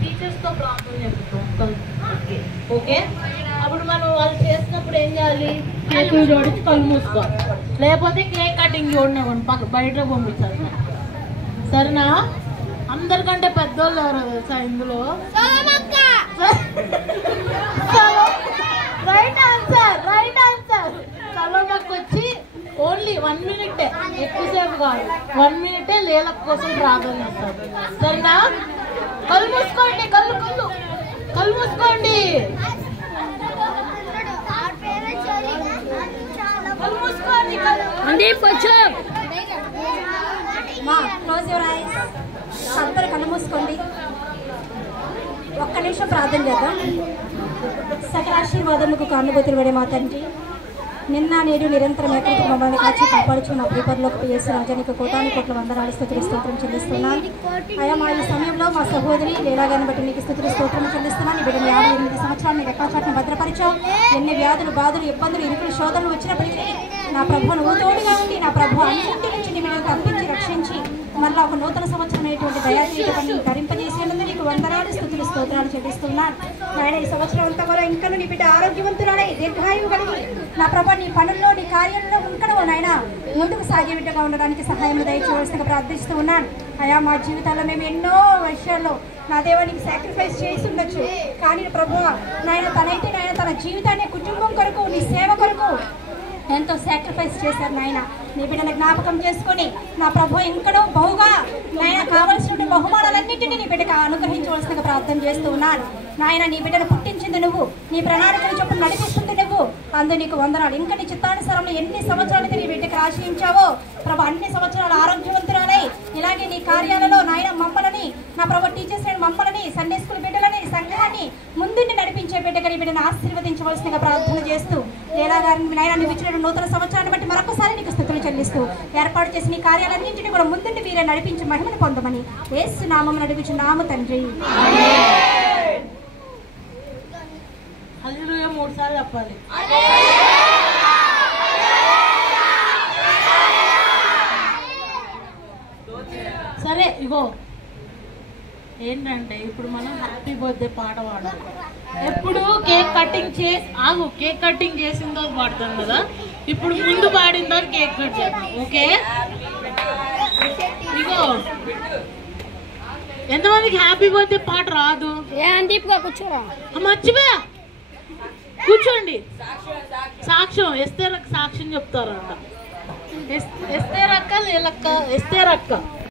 టీచర్స్తో problem చెప్తాం. Okay, అప్పుడు మనం వాళ్ళు చేసినప్పుడు ఏం చేయాలి? కేకులు జోడించి కళ్ళు మూసుకోవాలి, లేకపోతే కేక్ కటింగ్ చూడనివ్వండి, బయట పంపించాలి. సరేనా? అందరికంటే పెద్దోళ్ళు ఎవరో తెలుసా ఇందులో? Right answer. సలోమక్క వచ్చి ఓన్లీ 1 minute, ఎక్కువసేపు కాదు, 1 minute లీల కోసం ప్రార్థన చేస్తారు. సరేనా? కళ్ళు మూసుకోండి, కళ్ళు మూసుకోండి. అందరూ కళ్ళు మూసుకోండి. ఒక్క నిమిషం ప్రార్థన చేద్దాం. సకల ఆశీర్వాదముకు కానుగోతులు పడే మా తండ్రి, నిన్న నేడు నిరంతరం ఎక్కడికి మమ్మల్ని కాచి కాపాడుచున్న ప్రిపర్లోకి చేసి రాజానికి కోటాని కోట్ల వందనాలు స్తుతులు స్తోత్రం చెల్లిస్తున్నాను. అయా మా ఈ సమయంలో మా సహోదరి లేలాగాన్ని బట్టి నీకు స్తుతులు స్తోత్రం చెల్లిస్తున్నాను. ఈ బిడ్డను 58 సంవత్సరాలు నీ రెక్కల భద్రపరిచావు. ఎన్ని వ్యాధులు, బాధలు, ఇబ్బందులు, ఇరుకులు, శోధనలు వచ్చినప్పటికీ నా ప్రభు నువ్వు తోడుగా ఉండి నా ప్రభు అన్నింటి నుంచి నీ బిడ్డను తప్పించి రక్షించి మళ్ళీ ఒక నూతన సంవత్సరం అనేటువంటి దయాన్ని ధరింపజేసేందుకు నీకు వందనాలు స్తుతులు స్తోత్రాలు చెల్లిస్తున్నాను. ఆయన ఈ సంవత్సరం అంతా కూడా ఇంకా నీ బిడ్డ ఆరోగ్యవంతురాలై దీర్ఘాయువు కలిగి నా ప్రభు నీ పనుల్లో నీ కార్యాలలో ఉంకడవు నాయన ముందుకు సాగే బిడ్డగా ఉండడానికి సహాయం దయచేయవలసిందిగా ప్రార్థిస్తూ ఉన్నాను. అయా మా జీవితాల్లో మేము ఎన్నో విషయాల్లో నా దేవానికి సాక్రిఫైస్ చేసి ఉండొచ్చు, కానీ ప్రభు నాయన తన జీవితాన్ని కుటుంబం కొరకు నీ సేవ కొరకు ఎంతో సాక్రిఫైస్ చేశారు నాయన. నీ బిడ్డను జ్ఞాపకం చేసుకొని నా ప్రభు ఇంకడో బహుగా నాయన కావలసిన బహుమానాలన్నింటినీ నీ బిడ్డకు అనుగ్రహించవలసిందిగా ప్రార్థన చేస్తూ ఉన్నాను. నాయన నీ బిడ్డను పుట్టించింది నువ్వు, నీ ప్రణాళికలు చొప్పున నడిపిస్తుంది నువ్వు, అందు నీకు వందనాలు. ఇంకా నీ చిత్తానుసారంలో ఎన్ని సంవత్సరాలకి నీ బిడ్డకు ఆశయించావో ప్రభు అన్ని సంవత్సరాలు ఆరోగ్యవంతురాలై ఇలాగే నీ కార్యాలలో నాయన మమ్మల్ని నా ప్రభు టీచర్స్ మమ్మల్ని సండే స్కూల్ బిడ్డలని సంఘాన్ని ముందుండి నడిపించే బిడ్డగా నీ బిడ్డను ఆశీర్వదించవలసిందిగా ప్రార్థన చేస్తూ లేలాగారిని నాయన నువ్వు ఇచ్చిన నూతన సంవత్సరాన్ని బట్టి మరొకసారి నీకు స్తుతులు చెల్లిస్తూ ఏర్పాటు చేసి నీ కార్యాలన్నింటినీ కూడా ముందుండి వీరే నడిపించి మహిమను పొందమని యేసు నామమున అడుగుచున్నాము తండ్రి. హల్లెలూయా 3 సార్లు చెప్పాలి. సరే, ఇగో ఏంటంటే ఇప్పుడు మనం హ్యాపీ బర్త్డే పాట పాడాలి. ఎప్పుడు కేక్ కటింగ్ చేసిందో పాడతాం కదా, ఇప్పుడు ముందు పాడిందో కేక్ కట్ చేద్దాం. ఓకే, ఇగో ఎంతమందికి హ్యాపీ బర్త్డే పాట రాదు? మర్చిపోయా, కూర్చోండి. సాక్ష్యం ఎస్తేరక్క సాక్ష్యం చెప్తారంట. ఎస్తేరక్క లేలక్క, ఎస్తేరక్క